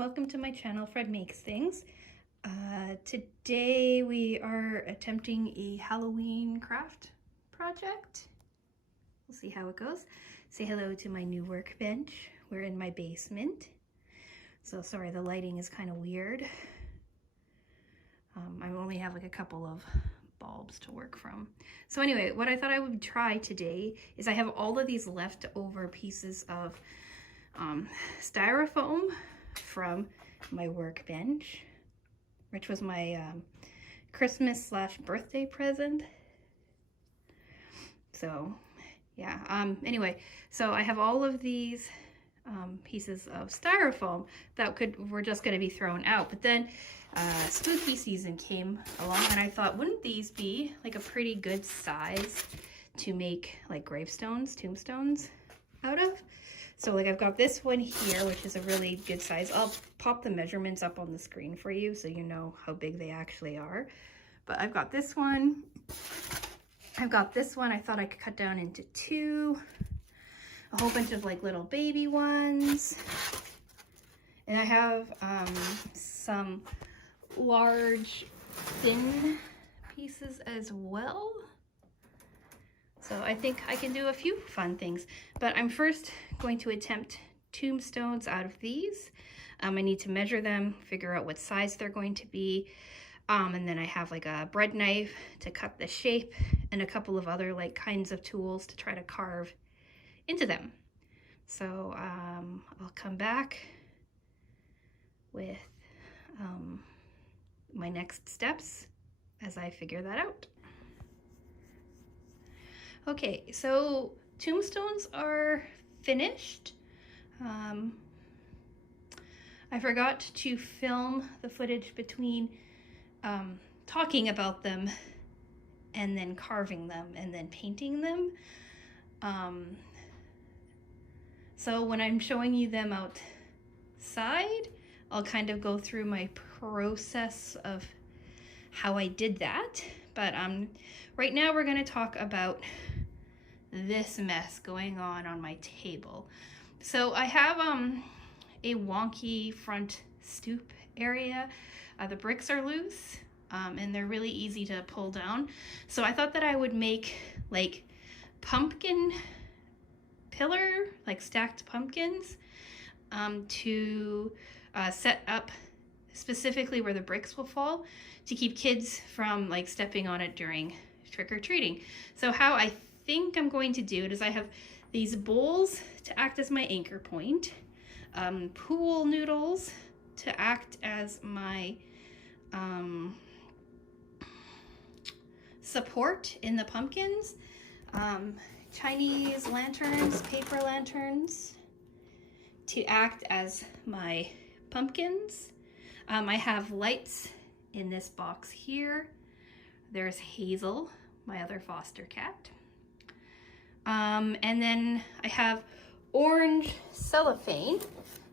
welcome to my channel, Fred Makes Things. Today we are attempting a Halloween craft project. We'll see how it goes. Say hello to my new workbench. We're in my basement. So sorry, the lighting is kind of weird. I only have like a couple of bulbs to work from. So anyway, what I thought I would try today is I have all of these leftover pieces of styrofoam from my workbench, which was my Christmas / birthday present. So yeah, anyway, so I have all of these pieces of styrofoam that were just going to be thrown out, but then spooky season came along and I thought, wouldn't these be like a pretty good size to make like gravestones, tombstones out of? So like I've got this one here, which is a really good size. I'll pop the measurements up on the screen for you so you know how big they actually are. But I've got this one. I've got this one. I thought I could cut down into two. A whole bunch of like little baby ones. And I have some large thin pieces as well. So I think I can do a few fun things, but I'm first going to attempt tombstones out of these. I need to measure them, figure out what size they're going to be, and then I have like a bread knife to cut the shape and a couple of other like kinds of tools to try to carve into them. So I'll come back with my next steps as I figure that out. Okay, so tombstones are finished. I forgot to film the footage between talking about them and then carving them and then painting them. So when I'm showing you them outside, I'll kind of go through my process of how I did that. But right now we're going to talk about this mess going on my table. So I have a wonky front stoop area. The bricks are loose and they're really easy to pull down. So I thought that I would make like pumpkin pillar, like stacked pumpkins to set up specifically where the bricks will fall to keep kids from like stepping on it during trick-or-treating. So how I think I'm going to do it is I have these bowls to act as my anchor point, pool noodles to act as my support in the pumpkins, Chinese lanterns, paper lanterns to act as my pumpkins. I have lights in this box here. There's Hazel, my other foster cat. And then I have orange cellophane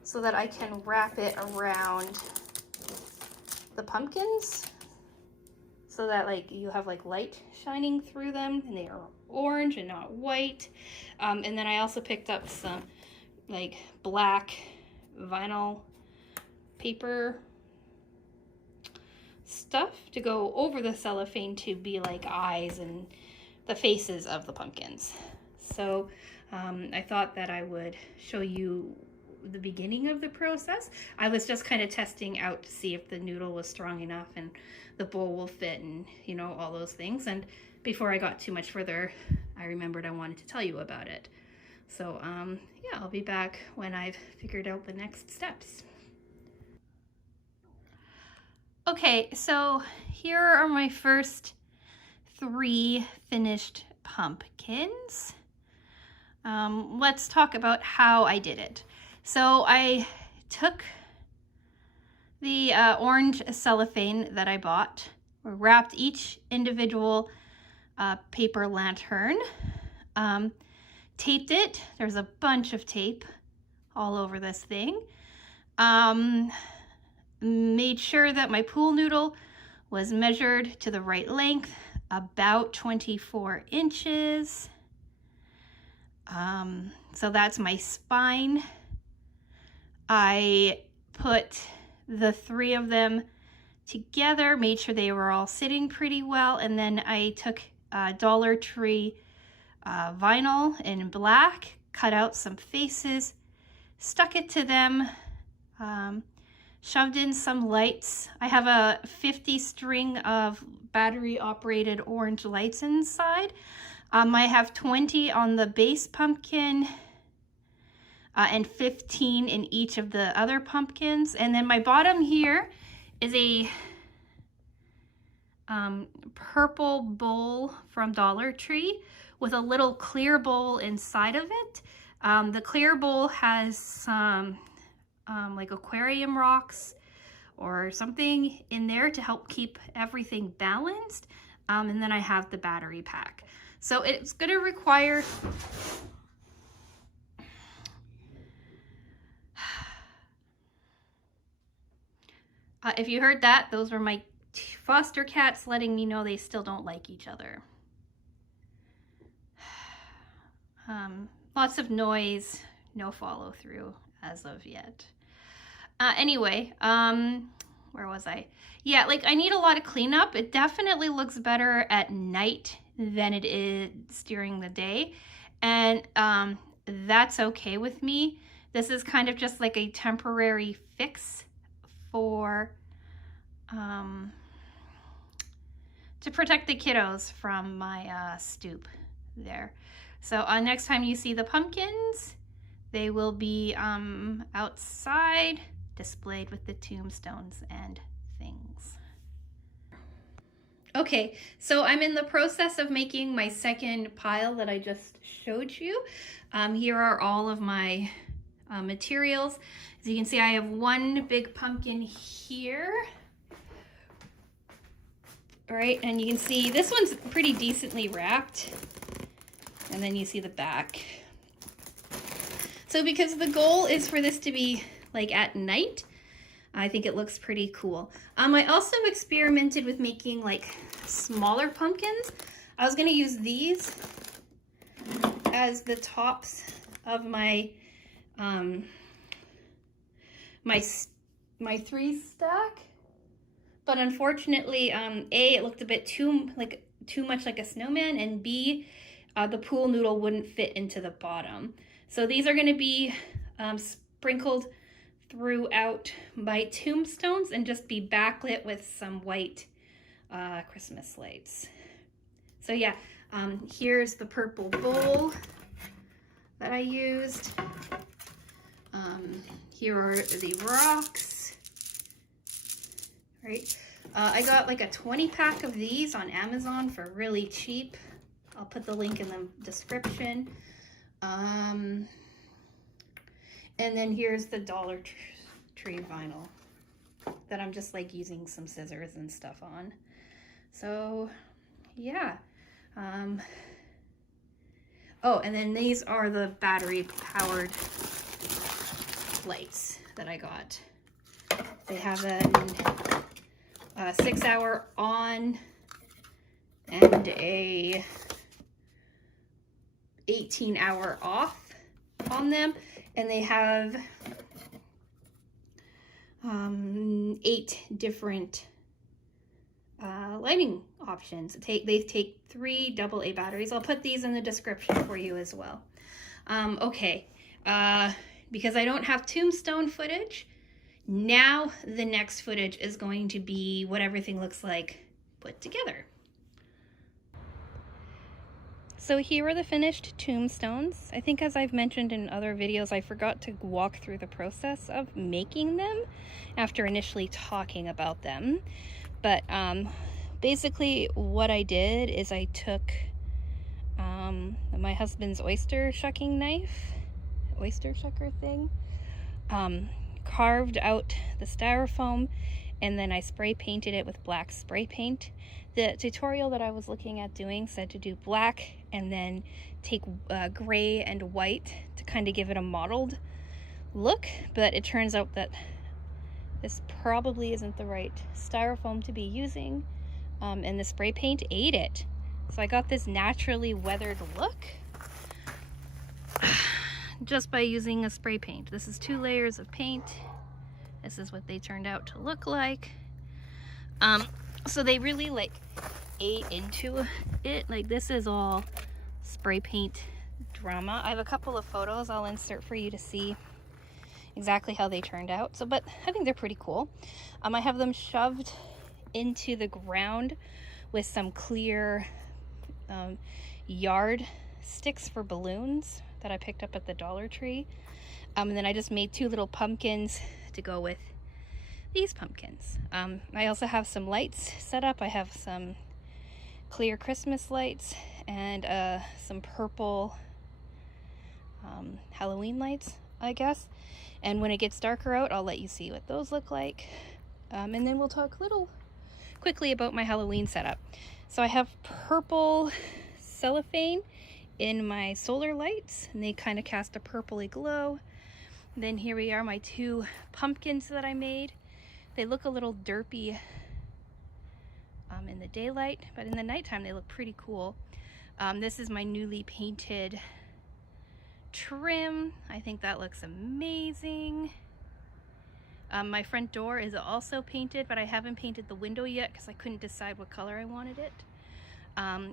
so that I can wrap it around the pumpkins so that like you have like light shining through them and they are orange and not white. And then I also picked up some like black vinyl paper stuff to go over the cellophane to be like eyes and the faces of the pumpkins. So I thought that I would show you the beginning of the process. I was just kind of testing out to see if the noodle was strong enough and the bowl will fit and you know all those things. And before I got too much further, I remembered I wanted to tell you about it. So yeah, I'll be back when I've figured out the next steps. Okay, so here are my first 3 finished pumpkins. Let's talk about how I did it. So I took the orange cellophane that I bought, wrapped each individual paper lantern, taped it. There's a bunch of tape all over this thing. Made sure that my pool noodle was measured to the right length, about 24 inches. So that's my spine. I put the 3 of them together, made sure they were all sitting pretty well, and then I took Dollar Tree vinyl in black, cut out some faces, stuck it to them, shoved in some lights. I have a 50 string of battery operated orange lights inside. I have 20 on the base pumpkin and 15 in each of the other pumpkins. And then my bottom here is a purple bowl from Dollar Tree with a little clear bowl inside of it. The clear bowl has some like aquarium rocks or something in there to help keep everything balanced. And then I have the battery pack. So it's going to require if you heard that, those were my foster cats letting me know they still don't like each other. Lots of noise, no follow through as of yet. Anyway, where was I? Yeah, like I need a lot of cleanup. It definitely looks better at night than it is during the day. And that's okay with me. This is kind of just like a temporary fix for to protect the kiddos from my stoop there. So next time you see the pumpkins, they will be outside, displayed with the tombstones and things. Okay, so I'm in the process of making my second pile that I just showed you. Here are all of my materials. As you can see, I have one big pumpkin here. All right, and you can see this one's pretty decently wrapped. And then you see the back. So because the goal is for this to be like at night, I think it looks pretty cool. I also experimented with making like smaller pumpkins. I was gonna use these as the tops of my my 3 stack, but unfortunately, A, it looked a bit too much like a snowman, and B, the pool noodle wouldn't fit into the bottom. So these are going to be sprinkled throughout my tombstones and just be backlit with some white Christmas lights. So yeah, here's the purple bowl that I used. Here are the rocks, right? I got like a 20 pack of these on Amazon for really cheap. I'll put the link in the description. And then here's the Dollar Tree vinyl that I'm just like using some scissors and stuff on. So yeah. Oh, and then these are the battery powered lights that I got. They have a 6-hour on and a 18-hour off on them, and they have 8 different lighting options. They take 3 AA batteries. I'll put these in the description for you as well. Okay, because I don't have tombstone footage, now the next footage is going to be what everything looks like put together. So here are the finished tombstones. I think, as I've mentioned in other videos, I forgot to walk through the process of making them after initially talking about them. But basically what I did is I took my husband's oyster shucking knife, oyster shucker thing, carved out the styrofoam, and then I spray painted it with black spray paint. The tutorial that I was looking at doing said to do black and then take gray and white to kind of give it a mottled look, but it turns out that this probably isn't the right styrofoam to be using, and the spray paint ate it. So I got this naturally weathered look just by using a spray paint. This is 2 layers of paint, This is what they turned out to look like. So they really like ate into it. Like this is all spray paint drama. I have a couple of photos I'll insert for you to see exactly how they turned out. So, but I think they're pretty cool. I have them shoved into the ground with some clear yard sticks for balloons that I picked up at the Dollar Tree. And then I just made 2 little pumpkins to go with these pumpkins. I also have some lights set up. I have some clear Christmas lights and some purple Halloween lights, I guess. And when it gets darker out, I'll let you see what those look like. And then we'll talk a little quickly about my Halloween setup. So I have purple cellophane in my solar lights, and they kind of cast a purpley glow. Then here we are, my 2 pumpkins that I made. They look a little derpy in the daylight, but in the nighttime they look pretty cool. This is my newly painted trim. I think that looks amazing. My front door is also painted, but I haven't painted the window yet because I couldn't decide what color I wanted it.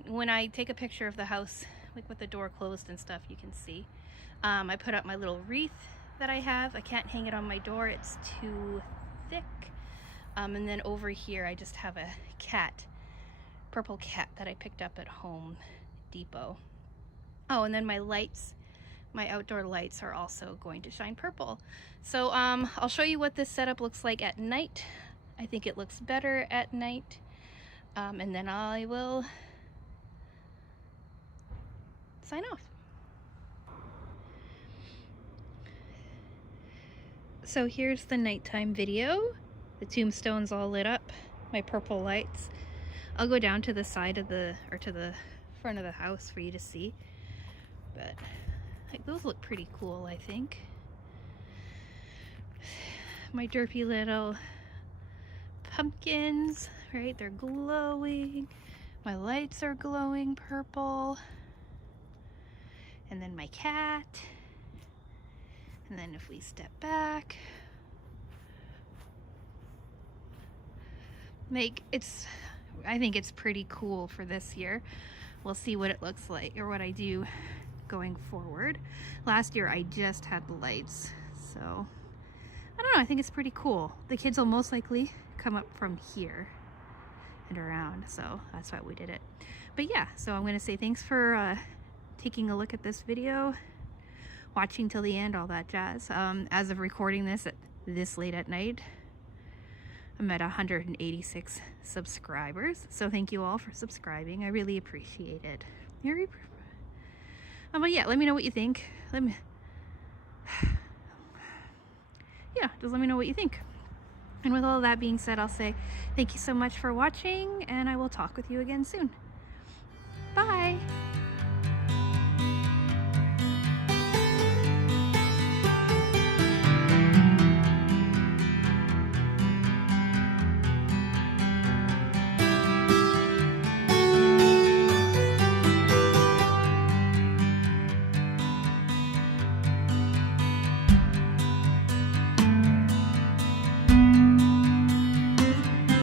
When I take a picture of the house, like with the door closed and stuff, you can see. I put up my little wreath that I have. I can't hang it on my door, it's too thick. And then over here I just have a cat, purple cat that I picked up at Home Depot. Oh, and then my lights, my outdoor lights are also going to shine purple. So I'll show you what this setup looks like at night. I think it looks better at night. And then I will sign off. So here's the nighttime video. The tombstones all lit up, my purple lights. I'll go down to the side of the, or to the front of the house for you to see. But like, those look pretty cool, I think. My derpy little pumpkins, right? They're glowing. My lights are glowing purple. And then my cat. And then if we step back, like I think it's pretty cool for this year. We'll see what it looks like or what I do going forward. Last year I just had the lights, so I don't know, I think it's pretty cool. The kids will most likely come up from here and around, so that's why we did it. But yeah, so I'm gonna say thanks for taking a look at this video, watching till the end, all that jazz. As of recording this at this late at night, I'm at 186 subscribers, so thank you all for subscribing. I really appreciate it. But yeah, let me know what you think. Yeah, just let me know what you think. And with all that being said, I'll say thank you so much for watching, and I will talk with you again soon. Bye!